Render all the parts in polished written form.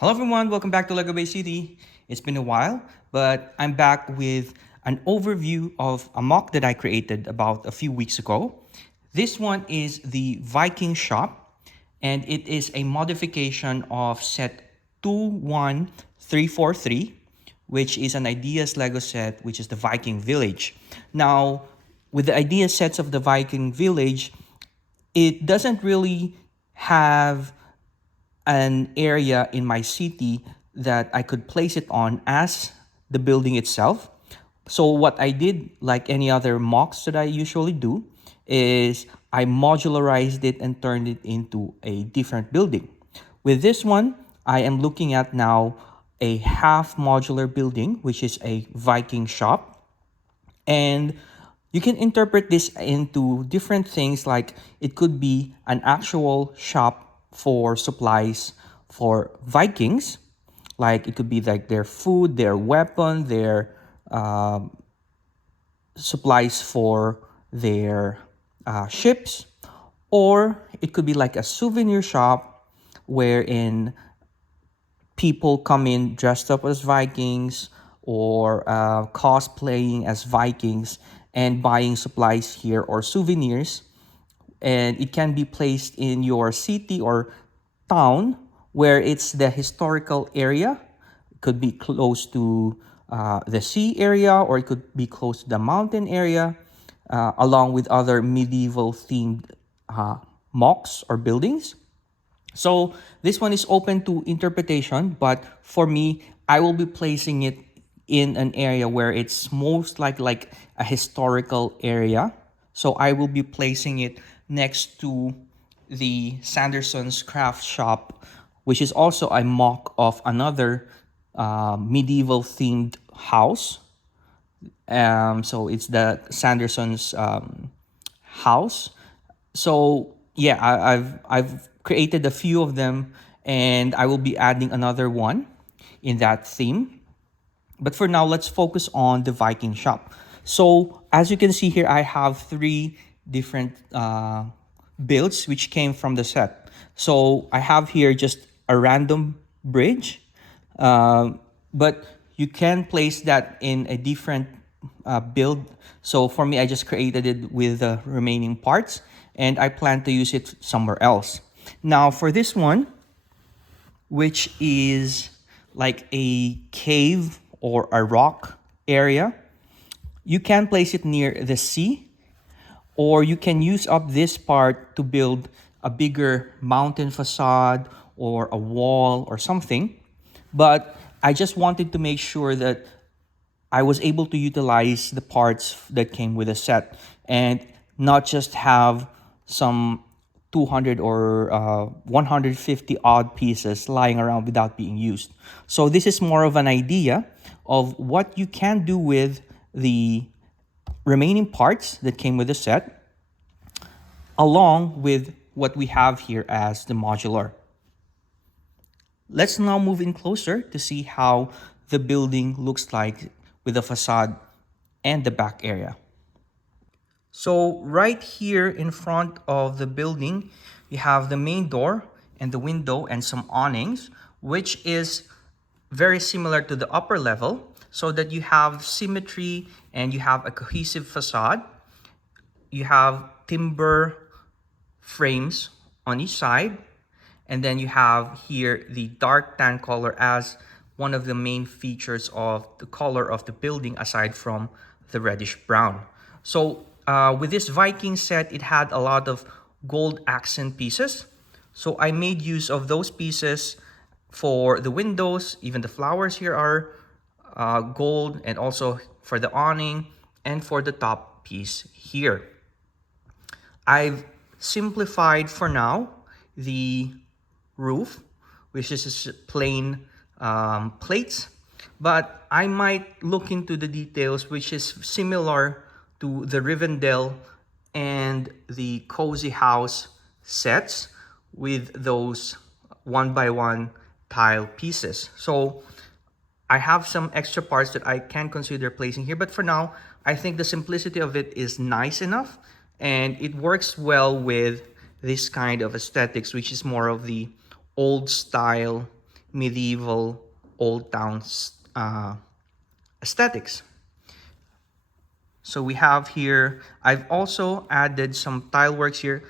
Hello everyone, welcome back to Lego Bay City. It's been a while, but I'm back with an overview of a mock that I created about a few weeks ago. This one is the Viking Shop, and it is a modification of set 21343, which is an Ideas Lego set, which is the Viking Village. Now, with the Ideas sets of the Viking Village, it doesn't really have an area in my city that I could place it on as the building itself. So what I did, like any other mocks that I usually do, is I modularized it and turned it into a different building. With this one, I am looking at now a half modular building, which is a Viking shop. And you can interpret this into different things, like it could be an actual shop for supplies for Vikings, like it could be like their food, their weapon, their supplies for their ships, or it could be like a souvenir shop wherein people come in dressed up as Vikings or cosplaying as Vikings and buying supplies here or souvenirs. And it can be placed in your city or town where it's the historical area. It could be close to the sea area, or it could be close to the mountain area, along with other medieval themed mocks or buildings. So this one is open to interpretation, but for me, I will be placing it in an area where it's most like a historical area. So I will be placing it next to the Sanderson's Craft Shop, which is also a mock of another medieval themed house. So it's the Sanderson's house. So yeah, I've created a few of them, and I will be adding another one in that theme. But for now, let's focus on the Viking shop. So as you can see here, I have three different builds which came from the set. So I have here just a random bridge, but you can place that in a different build. So for me, I just created it with the remaining parts, and I plan to use it somewhere else. Now for this one, which is like a cave or a rock area, you can place it near the sea, or you can use up this part to build a bigger mountain facade or a wall or something. But I just wanted to make sure that I was able to utilize the parts that came with the set and not just have some 200 or 150 odd pieces lying around without being used. So this is more of an idea of what you can do with the remaining parts that came with the set, along with what we have here as the modular. Let's now move in closer to see how the building looks like with the facade and the back area. So right here in front of the building, you have the main door and the window and some awnings, which is very similar to the upper level, so that you have symmetry and you have a cohesive facade. You have timber frames on each side, and then you have here the dark tan color as one of the main features of the color of the building, aside from the reddish brown. So with this Viking set, it had a lot of gold accent pieces. So I made use of those pieces for the windows. Even the flowers here are gold, and also for the awning and for the top piece here. I've simplified for now the roof, which is just plain plates, but I might look into the details, which is similar to the Rivendell and the Cozy House sets with those one by one tile pieces. So I have some extra parts that I can consider placing here, but for now, I think the simplicity of it is nice enough, and it works well with this kind of aesthetics, which is more of the old style medieval old town aesthetics. So we have here, I've also added some tile works here,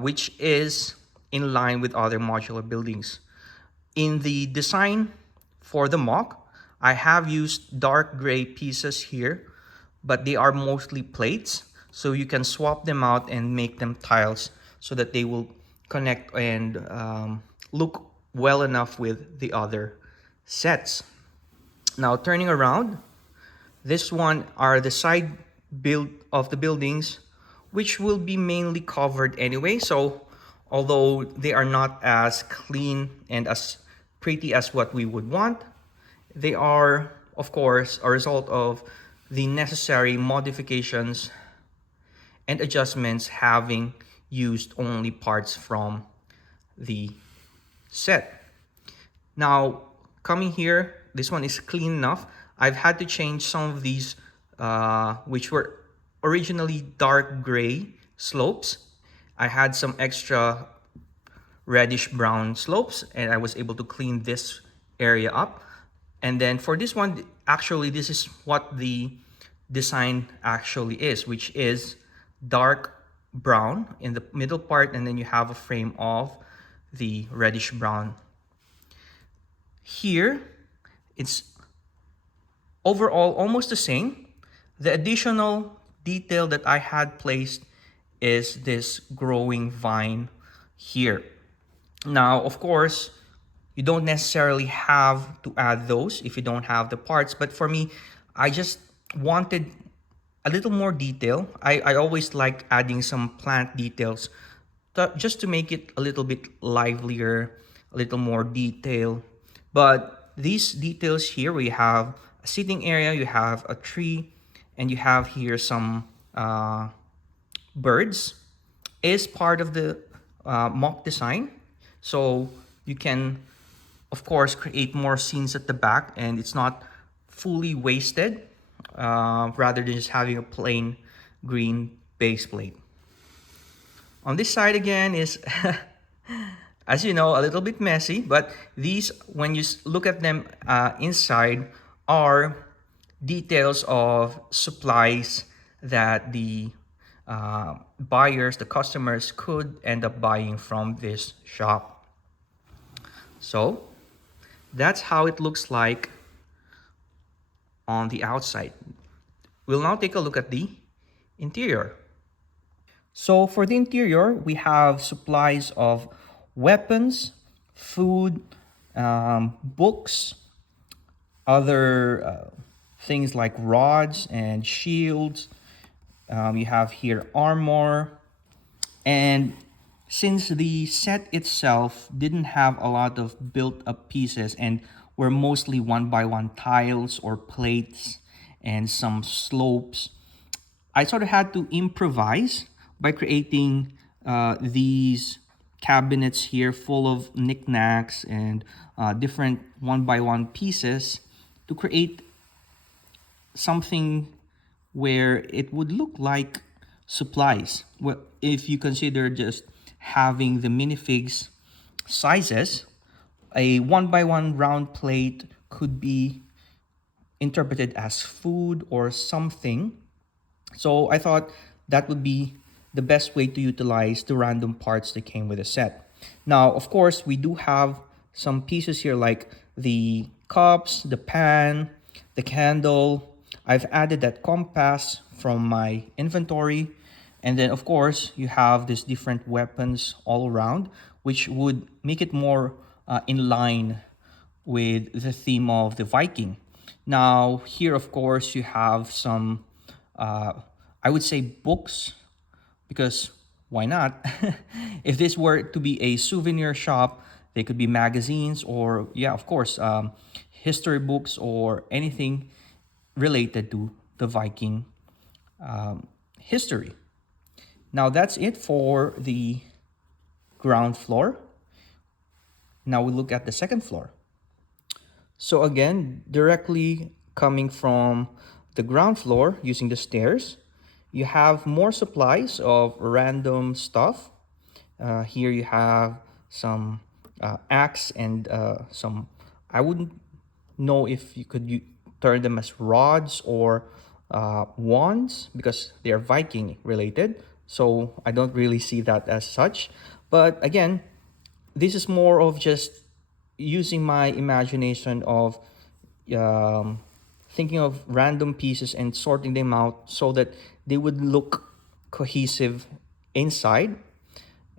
which is in line with other modular buildings. In the design for the MOC, I have used dark gray pieces here, but they are mostly plates. So you can swap them out and make them tiles so that they will connect and look well enough with the other sets. Now turning around, this one are the side build of the buildings, which will be mainly covered anyway. So although they are not as clean and as pretty as what we would want, they are, of course, a result of the necessary modifications and adjustments having used only parts from the set. Now, coming here, this one is clean enough. I've had to change some of these, which were originally dark gray slopes. I had some extra reddish brown slopes, and I was able to clean this area up. And then for this one, actually, this is what the design actually is, which is dark brown in the middle part, and then you have a frame of the reddish brown. Here, it's overall almost the same. The additional detail that I had placed is this growing vine here. Now, of course, you don't necessarily have to add those if you don't have the parts, but for me, I just wanted a little more detail. I always like adding some plant details just to make it a little bit livelier, a little more detail. But these details here, we have a sitting area, you have a tree, and you have here some birds, is part of the mock design. So you can, of course, create more scenes at the back, and it's not fully wasted, rather than just having a plain green base plate. On this side again is, as you know, a little bit messy, but these, when you look at them inside, are details of supplies that the buyers, the customers could end up buying from this shop. So that's how it looks like on the outside. We'll now take a look at the interior. So for the interior, we have supplies of weapons, food, books, other things like rods and shields. You have here armor. And since the set itself didn't have a lot of built up pieces and were mostly one by one tiles or plates and some slopes, I sort of had to improvise by creating these cabinets here full of knickknacks and different one by one pieces to create something where it would look like supplies. Well, if you consider just having the minifigs sizes, a one by one round plate could be interpreted as food or something. So I thought that would be the best way to utilize the random parts that came with the set. Now, of course, we do have some pieces here like the cups, the pan, the candle. I've added that compass from my inventory. And then, of course, you have these different weapons all around, which would make it more in line with the theme of the Viking. Now, here, of course, you have some, I would say, books, because why not? If this were to be a souvenir shop, they could be magazines or, yeah, of course, history books or anything related to the Viking history. Now, that's it for the ground floor. Now we look at the second floor. So again, directly coming from the ground floor using the stairs, you have more supplies of random stuff. Here you have some axe and some, I wouldn't know if you could turn them as rods or wands because they are Viking related. So I don't really see that as such. But again, this is more of just using my imagination of um, thinking of random pieces and sorting them out so that they would look cohesive inside.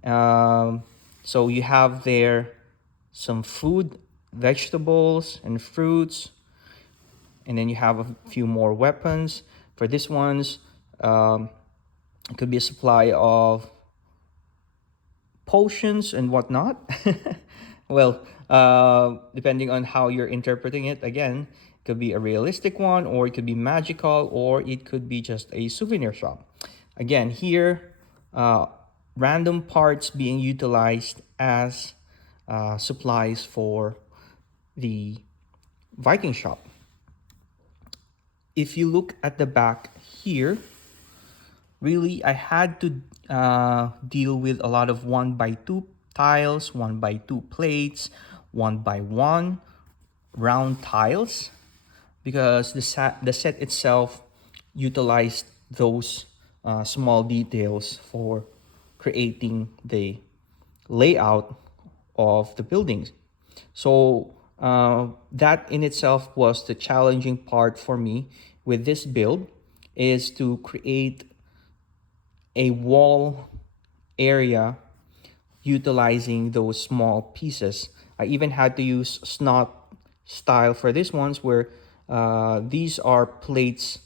Um, so you have there some food, vegetables, and fruits, and then you have a few more weapons. For this ones, um, it could be a supply of potions and whatnot. Well, depending on how you're interpreting it, again, it could be a realistic one, or it could be magical, or it could be just a souvenir shop. Again, here, uh, random parts being utilized as supplies for the Viking shop. If you look at the back here, really, I had to deal with a lot of 1x2 tiles, 1x2 plates, 1x1 round tiles, because the set itself utilized those small details for creating the layout of the buildings. So that in itself was the challenging part for me with this build, is to create a wall area utilizing those small pieces. I even had to use snot style for this ones, where these are plates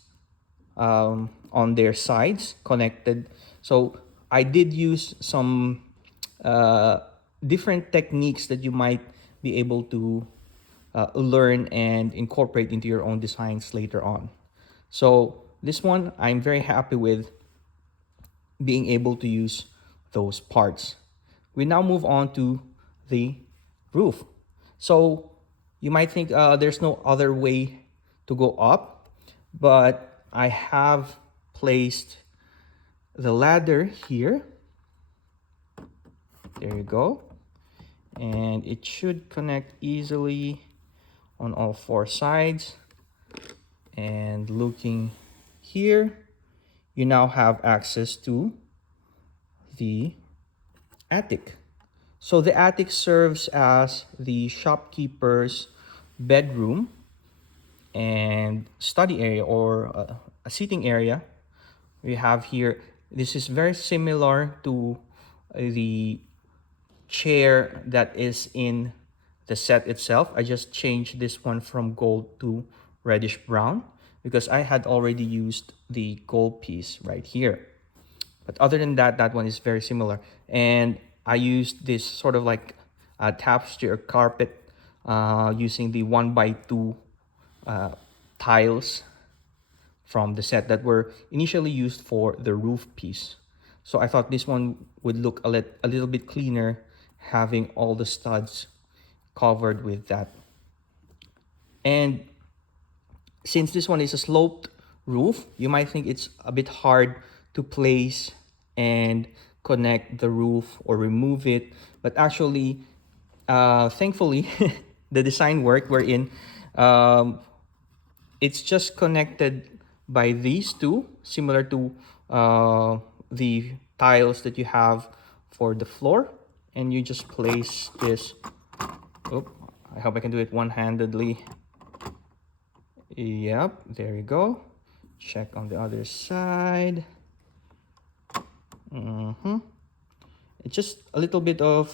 on their sides connected. So I did use some uh, different techniques that you might be able to learn and incorporate into your own designs later on. So this one I'm very happy with being able to use those parts. We now move on to the roof. So you might think there's no other way to go up, but I have placed the ladder here. There you go. And it should connect easily on all four sides. And looking here, you now have access to the attic. So the attic serves as the shopkeeper's bedroom and study area, or a seating area. We have here, this is very similar to the chair that is in the set itself. I just changed this one from gold to reddish brown because I had already used the gold piece right here. But other than that, that one is very similar. And I used this sort of like a tapestry or carpet using the 1x2 tiles from the set that were initially used for the roof piece. So I thought this one would look a little bit cleaner, having all the studs covered with that. And since this one is a sloped roof, you might think it's a bit hard to place and connect the roof or remove it. But actually, thankfully, the design worked, wherein um, it's just connected by these two, similar to the tiles that you have for the floor. And you just place this. Oh, I hope I can do it one-handedly. Yep, there you go. Check on the other side. It's just a little bit of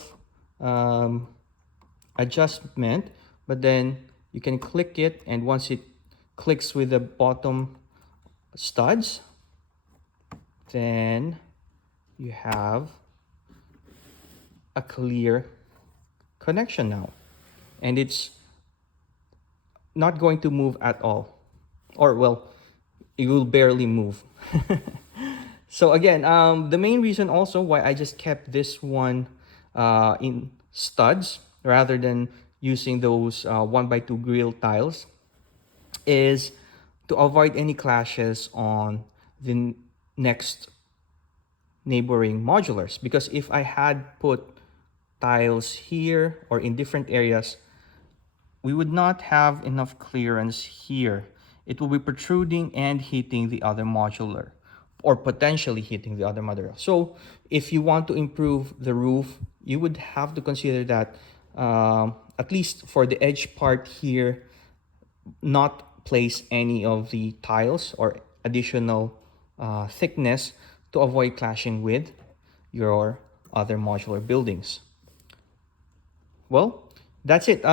adjustment, but then you can click it, and once it clicks with the bottom studs, then you have a clear connection now, and it's not going to move at all, or well, it will barely move. So again, the main reason also why I just kept this one in studs rather than using those 1x2 grill tiles is to avoid any clashes on the next neighboring modulars. Because if I had put tiles here or in different areas, we would not have enough clearance here. It will be protruding and hitting the other modular, or potentially hitting the other modular. So if you want to improve the roof, you would have to consider that at least for the edge part here, not place any of the tiles or additional thickness to avoid clashing with your other modular buildings. Well, that's it.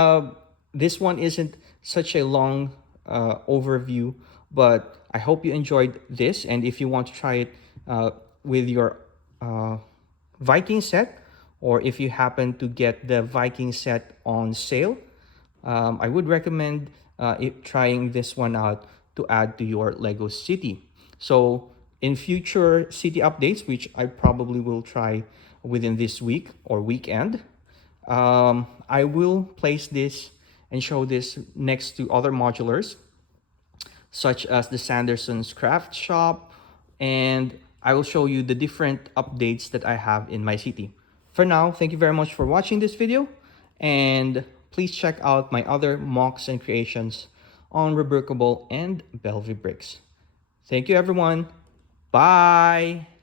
This one isn't such a long overview, but I hope you enjoyed this. And if you want to try it with your uh, Viking set, or if you happen to get the Viking set on sale, I would recommend trying this one out to add to your Lego city. So in future city updates, which I probably will try within this week or weekend, I will place this and show this next to other modulars, such as the Sanderson's Craft Shop, and I will show you the different updates that I have in my city. For now, thank you very much for watching this video, and please check out my other mocks and creations on Remarkable and Bellevue Bricks. Thank you, everyone. Bye!